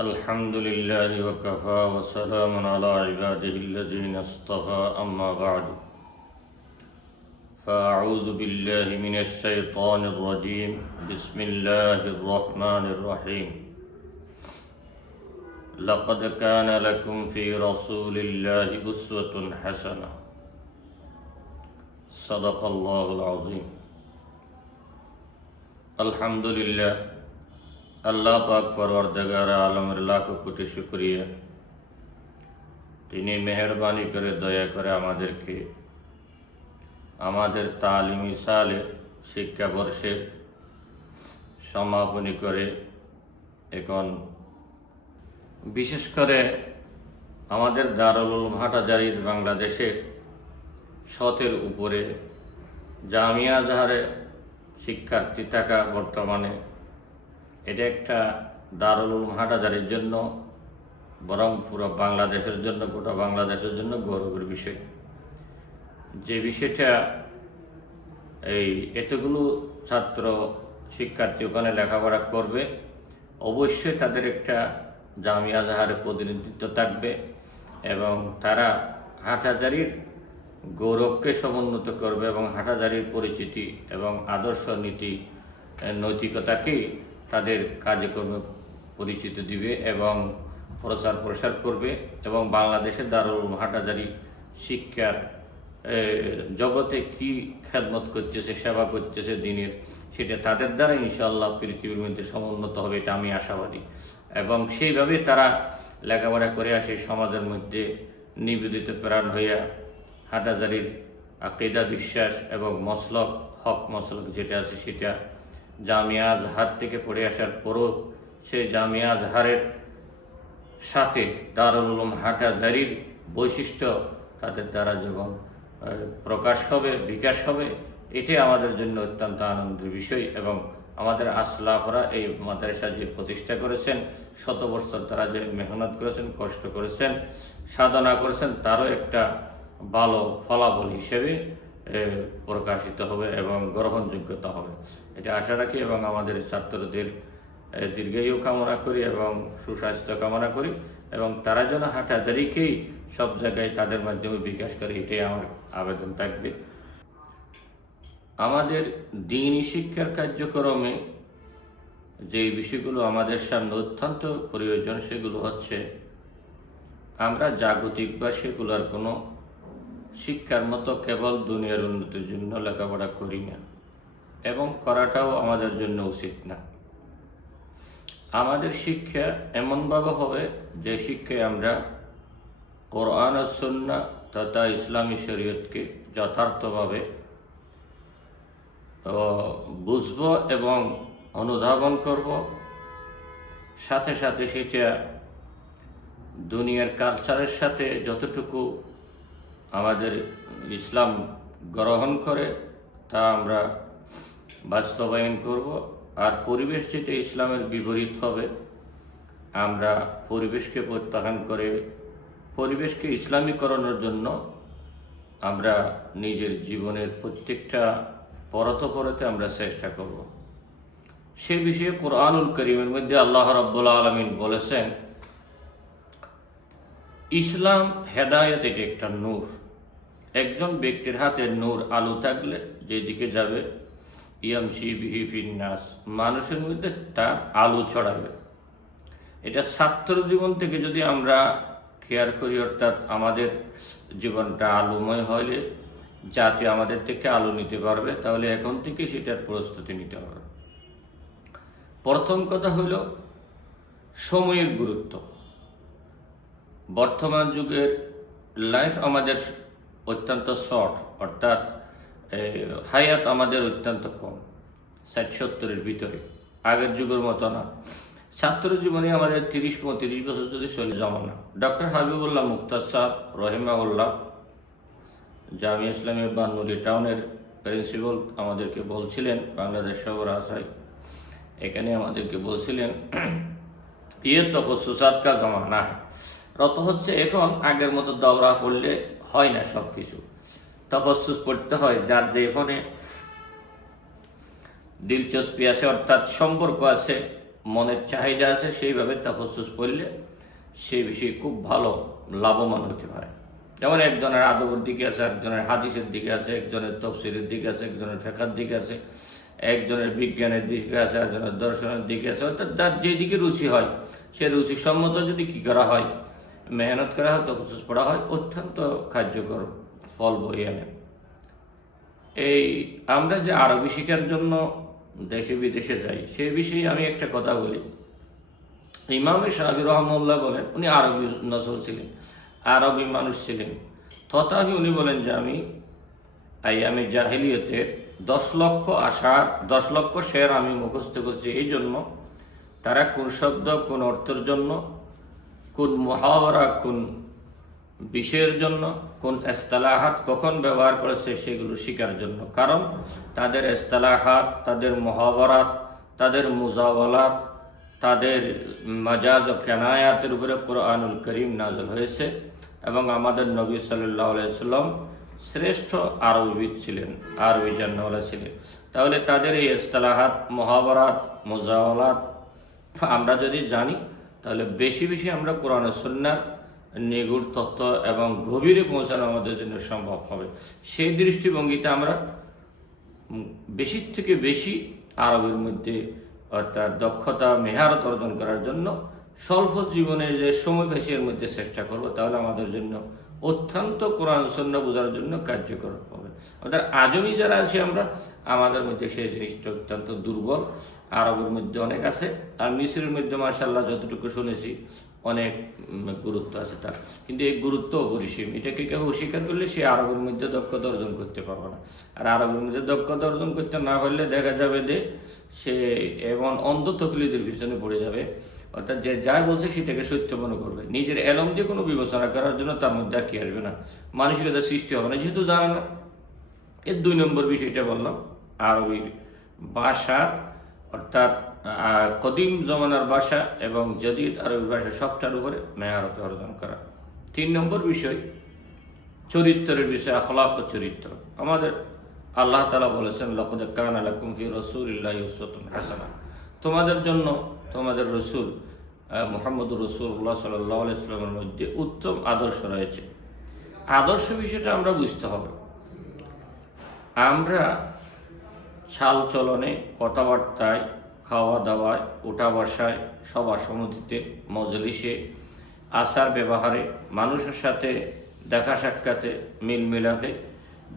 الحمد لله وكفى وسلام على عباده الذين اصطفى أما بعد. فأعوذ بالله من الشيطان الرجيم. بسم الله الرحمن الرحيم. لقد كان لكم في رسول الله أسوة حسنة. صدق الله العظيم. الحمد لله আল্লাহ পাক পরওয়ারদেগার আলমের লাখ কোটি শুক্রিয়া। তিনি মেহরবানি করে দয়া করে আমাদেরকে আমাদের তালিমি সালের শিক্ষাবর্ষের সমাপনী করে এখন বিশেষ করে আমাদের দারুল উলুম হাটাজারির বাংলাদেশের শতের উপরে জামিয়া জাহারে শিক্ষার্থী থাকা বর্তমানে এটা একটা দারুল হাটাজারির জন্য, বরং পুরো বাংলাদেশের জন্য, গোটা বাংলাদেশের জন্য গৌরবের বিষয়। যে বিষয়টা এই এতগুলো ছাত্র শিক্ষার্থী ওখানে লেখাপড়া করবে, অবশ্যই তাদের একটা জামিয়া জাহারের প্রতিনিধিত্ব থাকবে এবং তারা হাটাজারির গৌরবকে সমুন্নত করবে এবং হাটাজারির পরিচিতি এবং আদর্শ নীতি, নৈতিকতাকেই তাদের কার্যক্রমে পরিচিতি দিবে এবং প্রচার প্রসার করবে এবং বাংলাদেশের দারুল হাটাজারি শিক্ষার জগতে কি খেদমত করতেছে, সেবা করতেছে দিনের, সেটা তাদের দ্বারা ইনশাল্লাহ পৃথিবীর মধ্যে সমুন্নত হবে, এটা আমি আশাবাদী। এবং সেইভাবে তারা লেখাপড়া করে আসে, সমাজের মধ্যে নিবেদিত প্রাণ হইয়া হাটাজারির আকিদা, বিশ্বাস এবং মসলক, হক মসলক যেটা আছে সেটা জামিয়া আজহার থেকে পড়ে আসার পরও সেই জামিয়া আজহারের সাথে দারুল উলুম হাটাজারির বৈশিষ্ট্য তাদের দ্বারা যখন প্রকাশ হবে, বিকাশ হবে, এটি আমাদের জন্য অত্যন্ত আনন্দের বিষয় এবং আমাদের আসলাফরা এই মাদ্রাসা যে প্রতিষ্ঠা করেছেন, শত বছর তারা যে মেহনত করেছেন, কষ্ট করেছেন, সাধনা করেছেন, তারও একটা ভালো ফলাফল হিসেবে প্রকাশিত হবে এবং গ্রহণযোগ্যতা হবে। এটা আশা রাখি এবং আমাদের ছাত্রদের দীর্ঘায়ু কামনা করি এবং সুস্বাস্থ্য কামনা করি এবং তারা যেন হাটাজারিকেই সব জায়গায় তাদের মাধ্যমে বিকাশ করে, এটাই আমার আবেদন থাকবে। আমাদের দিনই শিক্ষার কার্যক্রমে যে বিষয়গুলো আমাদের সামনে অত্যন্ত প্রয়োজন, সেগুলো হচ্ছে আমরা জাগতিক বা সেগুলোর কোনো শিক্ষার মতো কেবল দুনিয়ার উন্নতির জন্য লেখাপড়া করি না, এবং করাটাও আমাদের জন্য উচিত না। আমাদের শিক্ষা এমনভাবে হবে যে শিক্ষায় আমরা কোরআন সুন্না তথা ইসলামী শরীয়তকে যথার্থভাবে বুঝব এবং অনুধাবন করব। সাথে সাথে সেটা দুনিয়ার কালচারের সাথে যতটুকু আমাদের ইসলাম গ্রহণ করে, তা আমরা বাস্তবায়ন করব। আর পরিবেশ যেটা ইসলামের বিপরীত হবে, আমরা পরিবেশকে প্রত্যাখ্যান করে, পরিবেশকে ইসলামীকরণের জন্য আমরা নিজের জীবনের প্রত্যেকটা পরত পরতে আমরা চেষ্টা করব। সে বিষয়ে কোরআনুল করিমের মধ্যে আল্লাহ রব্বুল আলমিন বলেছেন ইসলাম হেদায়ত এটি একটা নূর। একজন ব্যক্তির হাতে নূর আলো থাকলে যেদিকে যাবে ইয়ামসি বিহি মানুষের মধ্যে তার আলো ছড়াবে। এটা ছাত্র জীবন থেকে যদি আমরা খেয়াল করি, অর্থাৎ আমাদের জীবনটা আলোময় হলে, যাতে আমাদের থেকে আলো নিতে পারবে, তাহলে এখন থেকে সেটার প্রস্তুতি নিতে হবে। প্রথম কথা হলো, সময়ের গুরুত্ব। বর্তমান যুগের লাইফ আমাদের অত্যন্ত শর্ট অর্থাৎ হায়াত আমাদের অত্যন্ত কম, ষাট সত্তরের ভিতরে, আগের যুগের মতো না। ছাত্র জীবনে আমাদের তিরিশ পঁয়ত্রিশ বছর যদি চলে যাব না ডক্টর হাবিবুল্লাহ মুক্তার সাহ রহিমাউল্লাহ জামিয়া ইসলামের বান্নুরি টাউনের প্রিন্সিপাল আমাদেরকে বলছিলেন, বাংলাদেশ শহর আশায় এখানে আমাদেরকে বলছিলেন ইয়ে তো সুসাদ কা জমানা রত হচ্ছে এখন আগের মতো দৌড়া করলে হয় না সব কিছু তফসুস পড়তে হয় যার যে ফোনে দিলচস্পি আছে, অর্থাৎ সম্পর্ক আছে, মনের চাহিদা আছে, সেইভাবে তাফসুস পড়লে সেই বিষয়ে খুব ভালো লাভবান হতে পারে। যেমন একজনের আদবের দিকে আছে একজনের হাদিসের দিকে আছে, একজনের তফসিলের দিকে আছে, একজনের ফেকার দিকে আছে, একজনের বিজ্ঞানের দিকে আছে একজনের দর্শনের দিকে আছে, অর্থাৎ যার যেদিকে রুচি হয়, সে রুচি সম্মত যদি কী করা হয় মেহনত করা হয় তফসুস পড়া হয়। অত্যন্ত কার্যকর ফল বই আনে এই আমরা যে আরবি শিখার জন্য দেশে বিদেশে যাই, সে বিষয়ে আমি একটা কথা বলি। ইমামে সাহাবি রহমুল্লাহ বলেন, উনি আরবি নসল ছিলেন, আরবি মানুষ ছিলেন। তথাপি উনি বলেন যে, আমি, এই আমি জাহিলিয়তের দশ লক্ষ আশার, দশ লক্ষ শের আমি মুখস্থ করছি। এই জন্য তারা কোন শব্দ, কোন অর্থের জন্য কোন মহাবরা কোন বিষয়ের জন্য, কোন এস্তালাহাত কখন ব্যবহার করেছে সেগুলো শেখার জন্য। কারণ তাদের এস্তালাহাত, তাদের মহাবরাত তাদের মুজাওয়ালাত, তাদের মাজাজ ও কেনায়াতের উপরে কোরআনুল করিম নাজল হয়েছে এবং আমাদের নবী সাল্লাহ সাল্লাম শ্রেষ্ঠ আরবিদ ছিলেন, আরবি জান্নাওয়ালা ছিলেন। তাহলে তাদের এই ইস্তালাহাত মহাবরাত মোজাওয়ালাত, আমরা যদি জানি তাহলে বেশি বেশি আমরা কোরআন সন্ন্যার নিগুড় তত্ত্ব এবং গভীরে পৌঁছানো আমাদের জন্য সম্ভব হবে। সেই দৃষ্টিভঙ্গিতে আমরা বেশির থেকে বেশি আরবের মধ্যে অর্থাৎ দক্ষতা, মেহারত অর্জন করার জন্য স্বল্প জীবনের যে সময় বেশি এর মধ্যে চেষ্টা করব, তাহলে আমাদের জন্য অত্যন্ত কোরআন সন্ন্য বোঝার জন্য কার্যকর হবে। অর্থাৎ আজমি যারা আছি আমরা, আমাদের মধ্যে সেই জিনিসটা অত্যন্ত দুর্বল। আরবের মধ্যে অনেক আছে, আর মিশরের মধ্যে মার্শাল্লাহ যতটুকু শুনেছি, অনেক গুরুত্ব আছে তার। কিন্তু এই গুরুত্ব অপরিসীম। এটাকে কেউ অস্বীকার করলে সে আরবের মধ্যে দক্ষতা অর্জন করতে পারবে না। আর আরবের মধ্যে দক্ষতা অর্জন করতে না পারলে দেখা যাবে যে সে এমন অন্ধ তকলিদের পিছনে পড়ে যাবে। অর্থাৎ যে যা বলছে সেটাকে সত্য মনে করবে। নিজের এলম দিয়ে কোনো বিবেচনা করার জন্য তার মধ্যে আর কি আসবে না। মানসিকতা সৃষ্টি হবে না। যেহেতু জানে না, এর দুই নম্বর বিষয়টা বললাম, আরবির ভাষার অর্থাৎ কদিম জমানার ভাষা এবং জদিদ আরবি ভাষা সবটার উপরে মেয়ারত অর্জন করা। তিন নম্বর বিষয়, চরিত্রের বিষয় আখলাপ চরিত্র। আমাদের আল্লাহ তালা বলেছেন, লকদ কান আলাকুম ফি রসুলিল্লাহ ইউসুতুন হাসানা তোমাদের জন্য, তোমাদের রসুল মোহাম্মদ রসুল্লাহ সাল্লাহ আলাইস্লামের মধ্যে উত্তম আদর্শ রয়েছে। আদর্শ বিষয়টা আমরা বুঝতে হবে। আমরা চাল চলনে, কথাবার্তায় খাওয়া দাওয়ায় ওঠা বসায় সভা সমিতিতে মজলিসে, আচার ব্যবহারে, মানুষের সাথে দেখা সাক্ষাতে মিল মিলাপে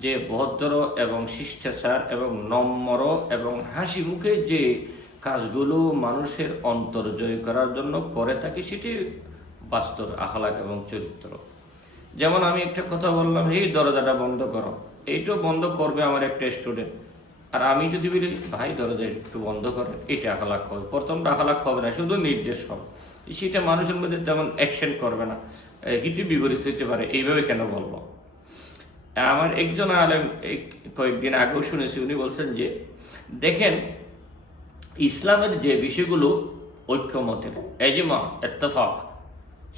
যে ভদ্র এবং শিষ্টাচার এবং নম্র এবং হাসি মুখে যে কাজগুলো মানুষের অন্তর জয় করার জন্য করে থাকি, সেটি বাস্তব আখলাক এবং চরিত্র। যেমন আমি একটা কথা বললাম এই দরজাটা বন্ধ করো। এইটাও বন্ধ করবে আমার একটা স্টুডেন্ট আর আমি যদি বলি, ভাই, দরজা একটু বন্ধ করে, এটা আখালাক হবে। প্রথমটা আখালাক হবে না, শুধু নির্দেশ হবে। সেটা মানুষের মধ্যে তেমন অ্যাকশন করবে না। কিন্তু বিপরীত হইতে পারে, এইভাবে কেন বলব? আমার একজন আলেম কয়েকদিন আগেও শুনেছি, উনি বলছেন যে, দেখেন, ইসলামের যে বিষয়গুলো ঐক্যমতের এজমা এত্তফাক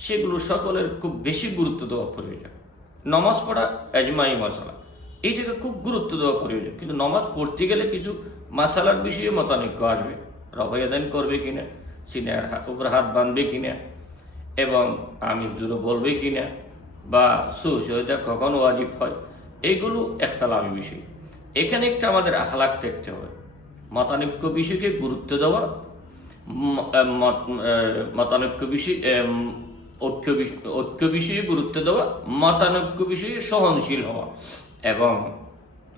সেগুলো সকলের খুব বেশি গুরুত্ব দেওয়া প্রয়োজন। নমাজ পড়া এজমাই মশলা এইটাকে খুব গুরুত্ব দেওয়া প্রয়োজন। কিন্তু নমাজ পড়তে গেলে কিছু মাসালার বিষয়ে মতানৈক্য আসবে। রভয়াদান করবে কিনা, সিনার উপর হাত বাঁধবে কিনা, এবং আমি জুড়ে বলবে কিনা, বা সুসহিতা কখন ওয়াজিব হয় এইগুলো একতলামি বিষয়। এখানে একটা আমাদের আখলাক দেখতে হবে। মতানৈক্য বিষয়কে গুরুত্ব দেওয়া মতানৈক্য বিষয় ঐক্য ঐক্য বিষয়ে গুরুত্ব দেওয়া, মতানৈক্য বিষয়ে সহনশীল হওয়া। এবং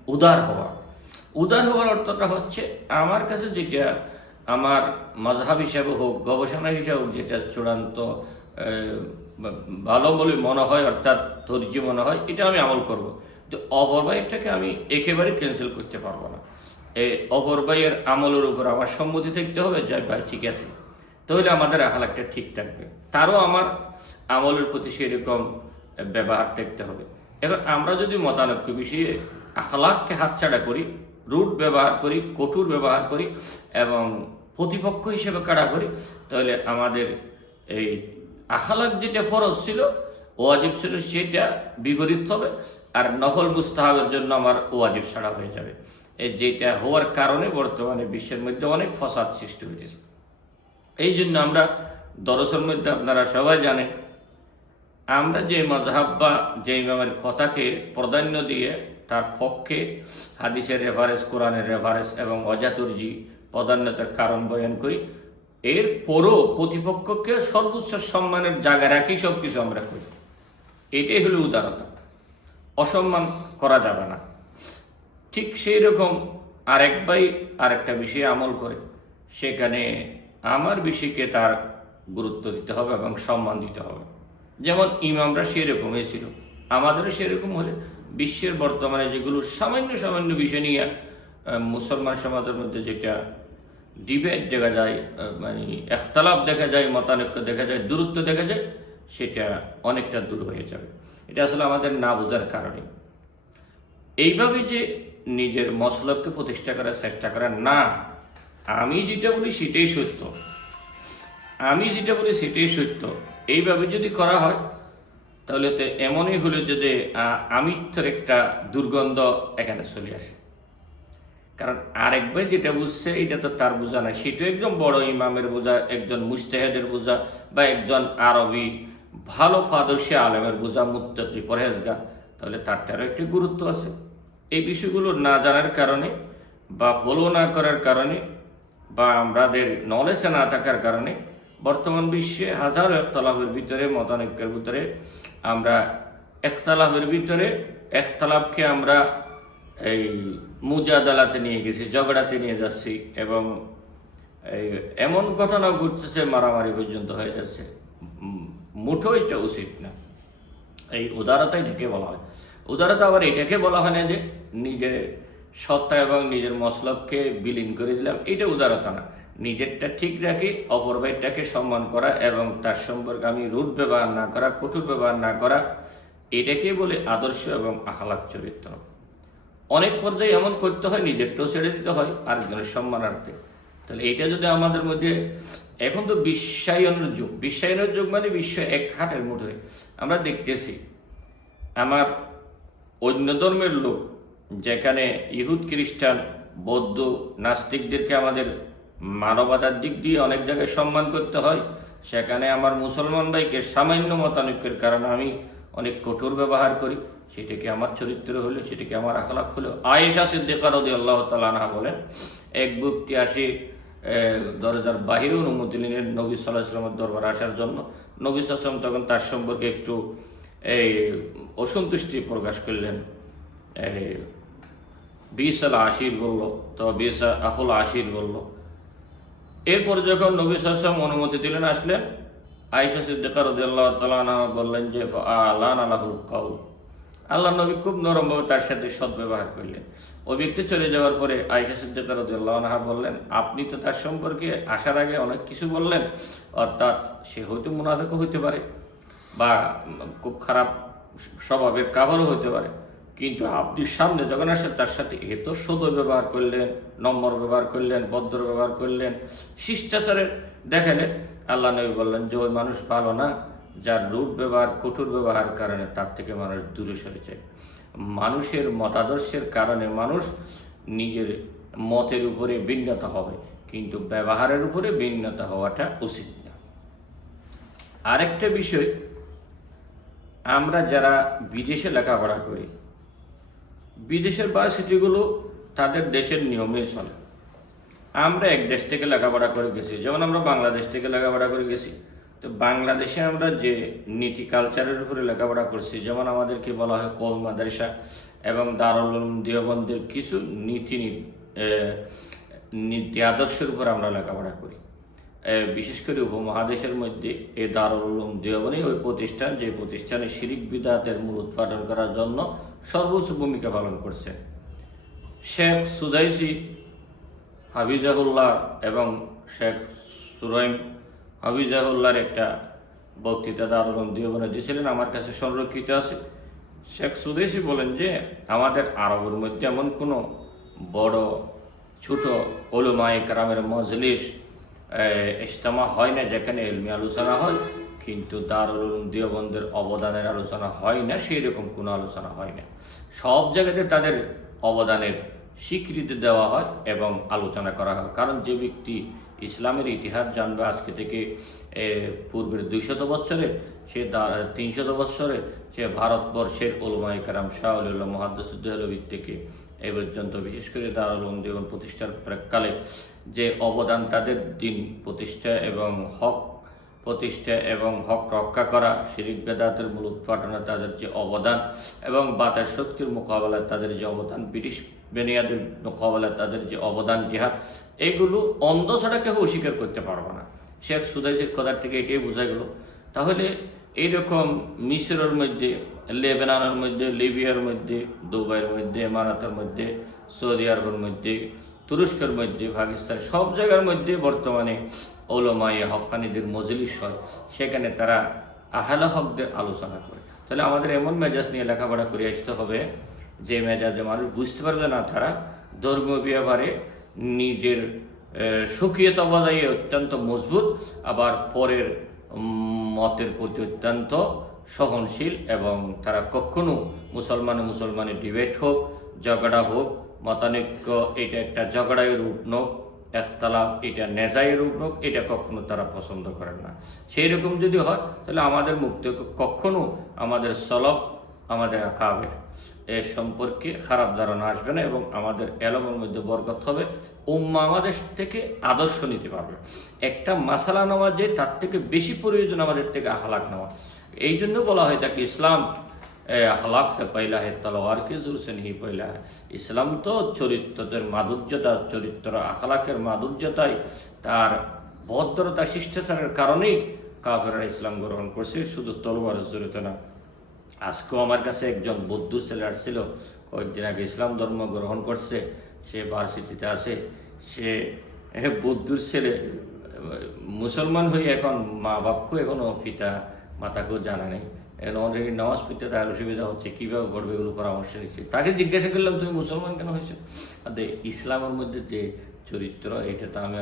উদার হওয়া। উদার হওয়ার অর্থটা হচ্ছে, আমার কাছে যেটা, আমার মজহাব হিসাবে হোক, গবেষণা হিসাবে হোক, যেটা চূড়ান্ত ভালো বলে মনে হয়, অর্থাৎ ধৈর্য মনে হয়, এটা আমি আমল করব। তো অপরবাইটাকে আমি একেবারে ক্যান্সেল করতে পারব না। এই অপরবাইয়ের আমলের উপর আমার সম্মতি থাকতে হবে যাই ভাই, ঠিক আছে। তাহলে আমাদের আখলাকটা ঠিক থাকবে। তারও আমার আমলের প্রতি সেরকম ব্যবহার দেখতে হবে। এখন আমরা যদি মতানৈক্য বিষয়ে আখলাককে হাতছাড়া করি, রুট ব্যবহার করি, কঠোর ব্যবহার করি এবং প্রতিপক্ষ হিসেবে কাড়া করি, তাহলে আমাদের এই আখলাক যেটা ফরজ ছিল, ওয়াজিব ছিল, সেটা বিপরীত হবে আর নফল মুস্তাহাবের জন্য আমার ওয়াজিব ছাড়া হয়ে যাবে। এই যেটা হওয়ার কারণে বর্তমানে বিশ্বের মধ্যে অনেক ফসাদ সৃষ্টি হয়েছে এই জন্য আমরা দরসের মধ্যে আপনারা সবাই জানেন আমরা যে মজাহাব বা যে ইমামের কথাকে প্রাধান্য দিয়ে তার পক্ষে হাদিসের রেফারেন্স কোরআনের রেফারেন্স এবং অজাতুর্জি প্রাধান্যতার কারণ বয়ান করি, এর পরও প্রতিপক্ষকে সর্বোচ্চ সম্মানের জায়গা রাখি সব কিছু আমরা করি। এটাই হলো উদারতা। অসম্মান করা যাবে না। ঠিক সেই রকম আরেক ভাই আরেকটা বিষয়ে আমল করে, সেখানে আমার বিষয়কে তার গুরুত্ব দিতে হবে এবং সম্মান দিতে হবে। যেমন ইমামরা সেরকম হয়েছিল। আমাদেরও সেরকম হলে বিশ্বের বর্তমানে যেগুলো সামান্য সামান্য বিষয় নিয়ে মুসলমান সমাজের মধ্যে যেটা ডিবেট দেখা যায় মানে একতলাপ দেখা যায়, মতানৈক্য দেখা যায়, দূরত্ব দেখা যায়, সেটা অনেকটা দূর হয়ে যাবে। এটা আসলে আমাদের না বোঝার কারণে। এইভাবে যে নিজের মসলককে প্রতিষ্ঠা করার চেষ্টা করা না, আমি যেটা বলি সেটাই সত্য। আমি যেটা বলি সেটাই সত্য। এইভাবে যদি করা হয়, তাহলে তো এমনই হলো যে আমিত্বের একটা দুর্গন্ধ এখানে চলে আসে। কারণ আরেক ভাই যেটা বুঝছে, এটা তো তার বোঝা না সেটা একজন বড় ইমামের বোঝা, একজন মুস্তাহেদের বোঝা, বা একজন আরবি ভালো পাদর্শী আলেমের বোঝা, মুত্তাকি, পরহেজগার। তাহলে তারটারও একটি গুরুত্ব আছে। এই বিষয়গুলো না জানার কারণে, বা ফলো না করার কারণে, বা আমাদের নলেজে না থাকার কারণে বর্তমান বিশ্বে হাজারো একতলাফের ভিতরে, মতানৈক্যের ভিতরে আমরা একতলাফের ভিতরে, একতলাফকে আমরা এই মুজা মুজাদালাতে নিয়ে গেছি, ঝগড়াতে নিয়ে যাচ্ছি এবং এই এমন ঘটনা ঘটতেছে, মারামারি পর্যন্ত হয়ে যাচ্ছে। মুঠো এটা উচিত না। এই উদারতা এটাকে বলা হয়। উদারতা আবার এটাকে বলা হয় না যে নিজের সত্তা এবং নিজের মসলবকে বিলীন করে দিলাম, এটা উদারতা না। নিজেরটা ঠিক রাখি, অপর ভাইটাকে সম্মান করা এবং তার সম্পর্কে আমি রুট ব্যবহার না করা কঠোর ব্যবহার না করা, এটাকে বলে আদর্শ এবং আখলাক চরিত্র। অনেক পর্যায়ে এমন করতে হয়, নিজেরটাও ছেড়ে দিতে হয়, আরেকজনের সম্মানার্থে। তাহলে এটা যদি আমাদের মধ্যে, এখন তো বিশ্বায়নের যুগ। বিশ্বায়নের যুগ মানে বিশ্ব এক হাটের মুঠোয় আমরা দেখতেছি, আমার অন্য ধর্মের লোক, যেখানে ইহুদ, খ্রিস্টান, বৌদ্ধ, নাস্তিকদেরকে আমাদের মানবতার দিক দিয়ে অনেক জায়গায় সম্মান করতে হয়। সেখানে আমার মুসলমান ভাইকে সামান্য মতানৈক্যের কারণে আমি অনেক কঠোর ব্যবহার করি। সেটাকে আমার চরিত্র হলে, সেটাকে আমার আখলাপ হলে। আয়েশা সিদ্দিকা রদি আল্লাহ তালানহা বলেন, এক ব্যক্তি আসে দরজার বাহিরে অনুমতি নিলেন নবী সাল্লাহ ইসলামের দরবার আসার জন্য। নবী সাল্লাম তখন তার সম্পর্কে একটু এই অসন্তুষ্টি প্রকাশ করলেন। বিশ আল আশির বলল, তো বিশ আকুল আশির বলল এরপর যখন নবী সাল্লাম অনুমতি দিলেন, আসলেন, আয়েশা সিদ্দিকা রদিয়াল্লাহ তালা বললেন যে আল্লাহ আলাহুল কাউল আল্লাহ নবী খুব নরমভাবে তার সাথে সদ্ব্যবহার করলেন। ওই ব্যক্তি চলে যাওয়ার পরে আয়েশা সিদ্দিকা রদিয়াল্লাহ আনহা বললেন, আপনি তো তার সম্পর্কে আসার আগে অনেক কিছু বললেন, অর্থাৎ সে হয়তো মুনাফেকও হইতে পারে বা খুব খারাপ স্বভাবের কাভারও হতে পারে। কিন্তু আপনি সামনে যখন আসে, তার সাথে এত সদয় ব্যবহার করলেন নম্বর ব্যবহার করলেন ভদ্র ব্যবহার করলেন শিষ্টাচারের দেখালেন আল্লাহ নবী বললেন, যে ওই মানুষ ভালো না, যার রূপ ব্যবহার, কঠোর ব্যবহার কারণে তার থেকে মানুষ দূরে সরে যায়। মানুষের মতাদর্শের কারণে মানুষ নিজের মতের উপরে ভিন্নতা হবে, কিন্তু ব্যবহারের উপরে ভিন্নতা হওয়াটা উচিত না। আরেকটা বিষয়, আমরা যারা বিদেশে লেখাপড়া করি বিদেশের ভার্সিটিগুলো তাদের দেশের নিয়মে চলে। আমরা এক দেশ থেকে লেখাপড়া করে গেছি। যেমন আমরা বাংলাদেশ থেকে লেখাপড়া করে গেছি। তো বাংলাদেশে আমরা যে নীতি কালচারের উপরে লেখাপড়া করছি, যেমন আমাদেরকে বলা হয় কল মাদ্রাসা এবং দারুল দেওবন্দের কিছু নীতি নীতি, আদর্শের উপর আমরা লেখাপড়া করি। বিশেষ করে উপমহাদেশের মধ্যে এ দারুল উলুম দেওবনই ওই প্রতিষ্ঠান, যে প্রতিষ্ঠানে শিরিক বিদাতের মূল উৎপাদন করার জন্য সর্বোচ্চ ভূমিকা পালন করছে। শেখ সুদাইসি, হাফিজাহুল্লাহ এবং শেখ সুরাইম হাফিজাহুল্লাহর একটা বক্তৃতা দারুল দিওবনে দিয়েছিলেন, আমার কাছে সংরক্ষিত আছে। শেখ সুদেশি বলেন যে, আমাদের আরবের মধ্যে এমন কোনো বড়, ছোট ওলুমায় কারামের মজলিস ইজতেমা হয় না যেখানে এলমি আলোচনা হয়, কিন্তু দারুল দেওবন্দের অবদানের আলোচনা হয় না সেই রকম কোনো আলোচনা হয় না। সব জায়গাতে তাদের অবদানের স্বীকৃতি দেওয়া হয় এবং আলোচনা করা হয়। কারণ যে ব্যক্তি ইসলামের ইতিহাস জানবে আজকে থেকে পূর্বের দুইশত বৎসরের সে তিনশত বৎসরে, সে ভারতবর্ষের ওলমাই কারাম শাহুল্লাহ মহাদ্দুদ্দহলবিদ থেকে এ পর্যন্ত। বিশেষ করে দারুল দেওবন্দ প্রতিষ্ঠার প্রাককালে যে অবদান তাদের দিন প্রতিষ্ঠা এবং হক প্রতিষ্ঠা এবং হক রক্ষা করা, শিরিক বেদাতের মূল উৎপাদনে তাদের যে অবদান এবং বাতের শক্তির মোকাবেলায় তাদের যে অবদান, ব্রিটিশ বেনিয়াদের মোকাবেলায় তাদের যে অবদান, জিহাদ, এগুলো অন্ধ ছাড়া কেউ অস্বীকার করতে পারবে না। শেখ সুদাইসের কথার থেকে এটাই বোঝা গেল। তাহলে এইরকম মিশরের মধ্যে লেবাননের মধ্যে, লিবিয়ার মধ্যে, দুবাইয়ের মধ্যে, এমারাতের মধ্যে, সৌদি আরবের মধ্যে, তুরস্কের মধ্যে, পাকিস্তান সব জায়গার মধ্যে বর্তমানে ওলমাই হকানিদের মজলিস হয়। সেখানে তারা আহলা হকদের আলোচনা করে। তাহলে আমাদের এমন মেজাজ নিয়ে লেখাপড়া করে আসতে হবে, যে মেজাজে মানুষ বুঝতে পারবে না তারা ধর্মীয় ব্যাপারে নিজের স্বকীয়তা বজায় অত্যন্ত মজবুত, আবার পরের মতের প্রতি অত্যন্ত সহনশীল এবং তারা কখনো মুসলমান মুসলমানের ডিবেট হোক, ঝগড়া হোক, মতানৈক্য, এটা একটা ঝগড়ায় রূপ নোক একতলাপ, এটা নেজাই রূপ নোক এটা কখনো তারা পছন্দ করেন না। সেই রকম যদি হয়, তাহলে আমাদের মুক্তি কখনো আমাদের সলব, আমাদের কাবের এর সম্পর্কে খারাপ ধারণা আসবে না এবং আমাদের এলমের মধ্যে বরকত হবে, উম্মা আমাদের থেকে আদর্শ নিতে পারবে। একটা মাসালা নেওয়া যে তার থেকে বেশি প্রয়োজন আমাদের থেকে আখলাক নেওয়া এই জন্য বলা হয় তাকে ইসলাম আখলাক সে পয়লা হে তলোয়ার কে জোর সে নিহি পয়লা है ইসলাম তো চরিত্রের মাধুর্যতা চরিত্র আখলাকের মাধুর্যতাই তার ভদ্রতা শিষ্টাচারের কারণেই কাফেরা ইসলাম গ্রহণ করছে শুধু তলোয়ার জড়িত না। আজকেও আমার কাছে একজন বৌদ্ধ ছেলে আসছিল কয়েকদিন আগে ইসলাম ধর্ম গ্রহণ করছে সে ভার্সিটিতে আছে। সে এ, বৌদ্ধর ছেলে মুসলমান হয়ে এখন মা বাপকেও এখনও পিতা মাতাকেও জানা নেই। এখন অলরেডি নামাজ পড়তে তার অসুবিধা হচ্ছে, কীভাবে পড়বে এগুলো পরামর্শ নিচ্ছে। তাকে জিজ্ঞাসা করলাম, তুমি মুসলমান কেন হয়েছো? আর, ইসলামের মধ্যে যে চরিত্র, এটা তো আমি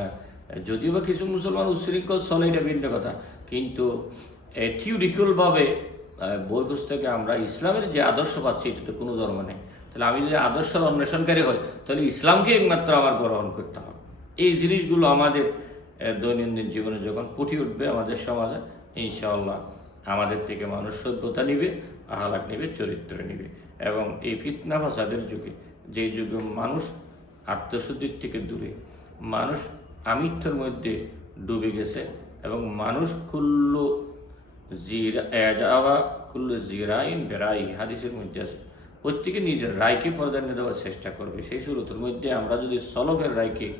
যদিও বা কিছু মুসলমান উচ্ছৃঙ্খল চলে এটা ভিন্ন কথা। কিন্তু থিওরিক্যালভাবে বই পুস্তকে আমরা ইসলামের যে আদর্শ পাচ্ছি এটাতে কোনো ধর্ম নেই। তাহলে আমি যদি আদর্শের অন্বেষণকারী হই, তাহলে ইসলামকে একমাত্র আমার গ্রহণ করতে হবে। এই জিনিসগুলো আমাদের দৈনন্দিন জীবনে যখন ফুটে উঠবে আমাদের সমাজে, ইনশাআল্লাহ। আমাদের থেকে মানুষ সভ্যতা নিবে আহালাক নিবে, চরিত্র নিবে। এবং এই ফিতনা ফাসাদের যুগে যে যুগে মানুষ আত্মশুদ্ধির থেকে দূরে, মানুষ আমিত্বর মধ্যে ডুবে গেছে এবং মানুষ কুল্লু জিরা কুল্লু জিরাইন বেড়াই হাদিসের মধ্যে আছে। প্রত্যেকে নিজের রায়কে প্রাধান্য দেওয়ার চেষ্টা করবে। সেই শুরুতের মধ্যে আমরা যদি সলভের রায়কে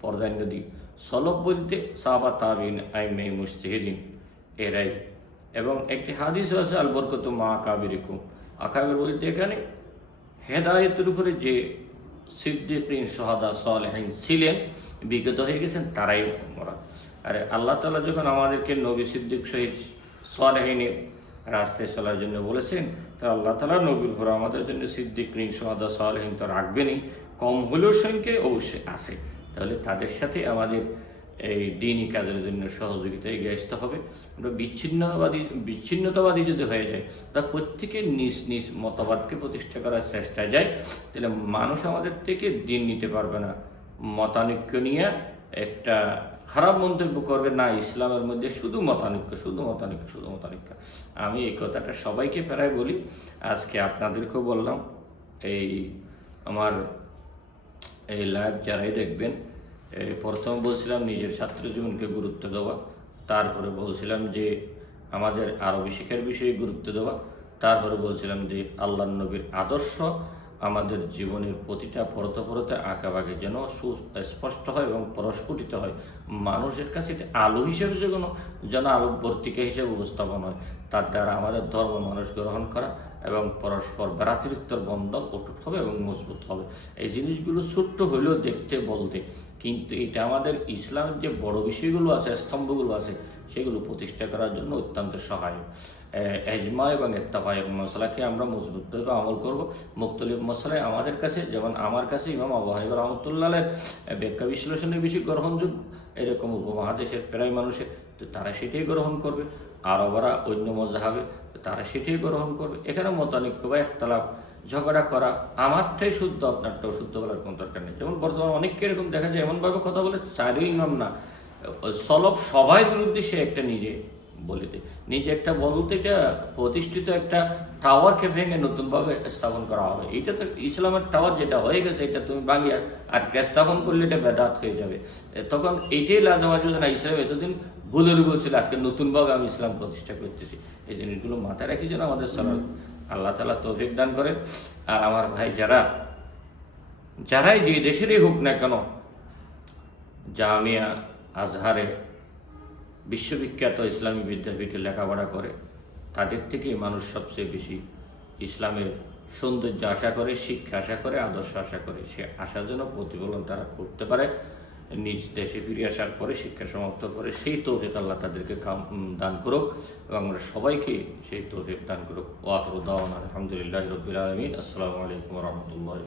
প্রাধান্য দিই, সলভ বলতে সাবা তাবিন আইমে মুস্তেহিদিন এরাই এবং একটি হাদিসও আছে, আল বরকত মা কাবিরিকুম আকাবির বলতে এখানে হেদায়তের উপরে যে সিদ্দিকিন সোহাদা সালেহিন ছিলেন, বিগত হয়ে গেছেন, তারাই মরা। আরে আল্লাহ তালা যখন আমাদেরকে নবী সিদ্দিক শহীদ সালেহিনের রাস্তায় চলার জন্য বলেছেন, তা আল্লাহ তালা নবীর উপর আমাদের জন্য সিদ্দিকিন সোহাদা সালেহিন তো রাখবেনই, কম হলেও সংখ্যায় অবশ্যই আছে। তাহলে তাদের সাথে আমাদের এই দিনই কাজের জন্য সহযোগিতা এগিয়ে আসতে হবে। আমরা বিচ্ছিন্নতাবাদী বিচ্ছিন্নতাবাদী যদি হয়ে যায় তা প্রত্যেকে নিজ নিজ মতবাদকে প্রতিষ্ঠা করার চেষ্টা যায়। তাহলে মানুষ আমাদের থেকে দিন নিতে পারবে না। মতানৈক্য নিয়ে একটা খারাপ মন্তব্য করবে, না, ইসলামের মধ্যে শুধু মতানৈক্য শুধু মতানৈক্য শুধু মতানৈক্য। আমি এই কথাটা সবাইকে প্রায় বলি। আজকে আপনাদেরকেও বললাম, এই আমার এই লাইভ যারাই দেখবেন প্রথম বলছিলাম নিজের ছাত্র জীবনকে গুরুত্ব দেওয়া, তারপরে বলছিলাম যে আমাদের আরবি শিক্ষার বিষয়ে গুরুত্ব দেওয়া, তারপরে বলছিলাম যে আল্লাহ নবীর আদর্শ আমাদের জীবনের প্রতিটা পরতে পরতে আঁকাবাঁকে যেন সুস্পষ্ট হয় এবং প্রস্ফুটিত হয়। মানুষের কাছে আলো হিসেবে যে কোনো, যেন আলোকবর্তিকা হিসেবে উপস্থাপন হয়। তার দ্বারা আমাদের ধর্ম মানুষ গ্রহণ করা এবং পরস্পর ভ্রাতৃত্বর বন্ধন অটুট হবে এবং মজবুত হবে। এই জিনিসগুলো ছোট্ট হলেও দেখতে, বলতে। কিন্তু এটা আমাদের ইসলামের যে বড় বিষয়গুলো আছে, স্তম্ভগুলো আছে, সেগুলো প্রতিষ্ঠা করার জন্য অত্যন্ত সহায়ক। এজমা এবং এত্তাফায়ক মশলাকে আমরা মজবুতভাবে আমল করব। মুক্তলিফ মশলায় আমাদের কাছে, যেমন আমার কাছে, ইমাম আবু রহমতুল্লাহের ব্যাখ্যা বিশ্লেষণের বেশি গ্রহণযোগ্য। এরকম উপমহাদেশের প্রায় মানুষের, তো তারা সেটাই গ্রহণ করবে। আরবরা অন্য মজাহাবে তো তারা সেটাই গ্রহণ করবে। এখানে মতানৈক্য বা একতলাপ ঝগড়া করা আমারটাই শুদ্ধ আপনারটাও শুদ্ধ বলার কোনো দরকার নেই। যেমন বর্তমানে অনেককে এরকম দেখা যায়, এমনভাবে কথা বলে, চারই ইমাম না সলব সবাই বিরুদ্ধে সে একটা নিজে বলে দেয়। নিজে একটা বলতে এটা প্রতিষ্ঠিত একটা টাওয়ারকে ভেঙে নতুনভাবে স্থাপন করা হবে। এটা তো ইসলামের টাওয়ার যেটা হয়ে গেছে, এটা তুমি ভাঙিয়া আর স্থাপন করলে এটা বেদাত হয়ে যাবে। তখন এটাই লাজমা যোজনা ইসলাম এতদিন ভুলের বলছিল আজকে নতুনভাবে আমি ইসলাম প্রতিষ্ঠা করতেছি। এই জিনিসগুলো মাথায় রাখি যেন আমাদের চলার আল্লাহ তালা তৌফিক দান করেন। আর আমার ভাই যারা, যারাই যে দেশেরই হোক না কেন, জামিয়া, আজহারে, বিশ্ববিখ্যাত ইসলামী বিদ্যাপীঠে লেখাপড়া করে, তাদের থেকে মানুষ সবচেয়ে বেশি ইসলামের সৌন্দর্য আশা করে, শিক্ষা আশা করে, আদর্শ আশা করে। সে আশার জন্য প্রতিফলন তারা করতে পারে। নিজ দেশে ফিরে আসার পরে শিক্ষা সমাপ্ত করে সেই তৌফিক আল্লাহ তাদেরকে দান করুক এবং আমরা সবাইকে সেই তৌফিক দান করুক। ওয়াহরুদ্দান আলহামদুলিল্লাহ রবিল আলমিন। আসসালামু আলাইকুম রহমতুল্লাহ